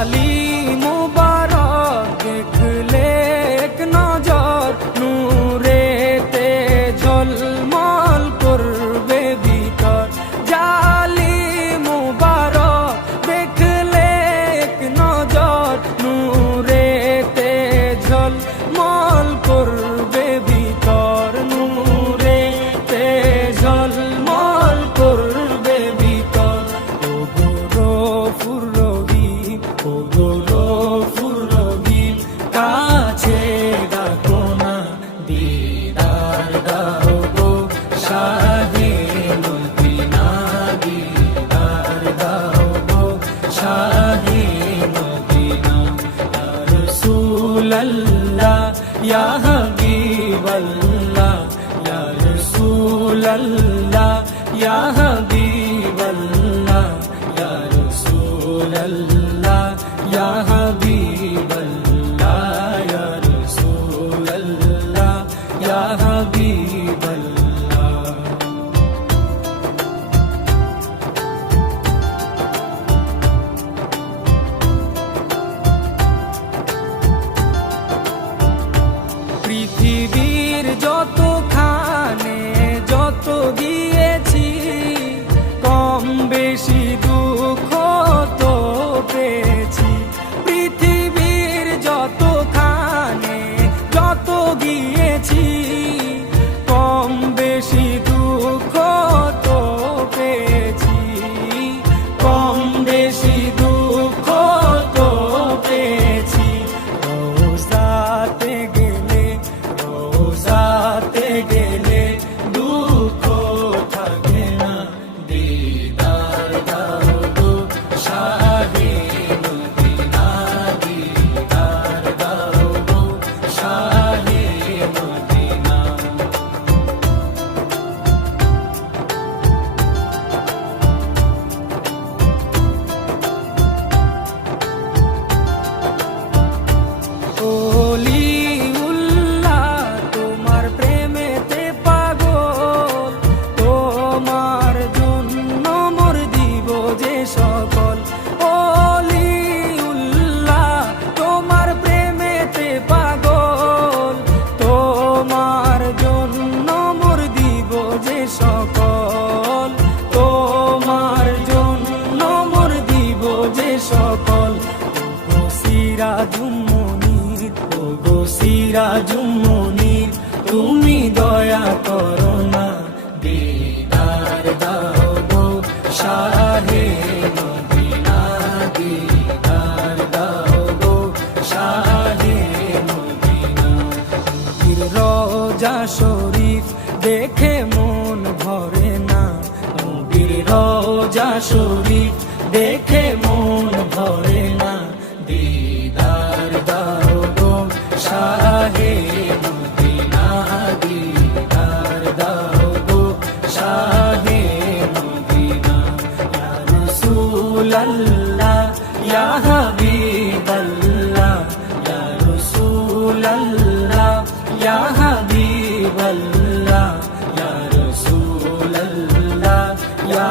আলী মুবারক দেখলে এক নজর নূরেতে ঝলমল করবে ভিতর। জালি মুবারক দেখলে এক নজর নূরেতে ঝলমল করবে ভিতর, নূরেতে ঝলমল করবে ভিতর। ও গফুর রহিম, ও গফুর রহিম, কাছে ডাকো না দিদার দাও গো শাহে মদিনা, দিদার দাও গো শাহে মদিনা। ইয়া রাসূলাল্লাহ ইয়া হাবিবাল্লাহ, ইয়া রাসূলাল্লাহ ইয়া হাবিবাল্লাহ, ইয়া রাসূলাল্লাহ ইয়া হাবিবাল্লাহ, ইয়া রাসূলাল্লাহ ইয়া হাবিবাল্লাহ। পৃথিবীর যতখানে যত গিয়েছি, কম বেশি দুঃখ তো পেয়েছি। পৃথিবীর যতখানে যত গিয়েছি, কম বেশি দুঃখ তো পেয়েছি, কম বেশি দুঃখ তো পেয়েছি। রোজাতে গেলে, রোজাতে গেলে দুঃখ থাকে না, দিদার দাও গো শাহে মদিনা, দিদার দাও গো শাহে মদিনা। ওলিউল্লাহ তোমার প্রেমেতে পাগল, তোমার জন্য মোর দিব যে সকল। ওলিউল্লাহ তোমার প্রেমেতে পাগল, তোমার জন্য মোর দিব যে সকল, তোমার জন্য মোর দিব যে সকল। ওগো সিরাজুম মুনীর, ওগো সিরাজুম মুনীর, তুমি দয়া করো না, দিদার দাও গো শাহে মদিনা, দিদার দাও গো শাহে মদিনা। নবীর রওজা শরীফ দেখে মন ভরে না, নবীর রওজা শরীফ দেখে মন ভরে না, দিদার দাও গো শাহে মদিনা, দিদার দাও গো শাহে মদিনা। ইয়া রাসূলাল্লাহ ইয়া হাবিবাল্লাহ, ইয়া রাসূলাল্লাহ ইয়া হাবিবাল্লাহ, ইয়া রাসূলাল্লাহ ইয়া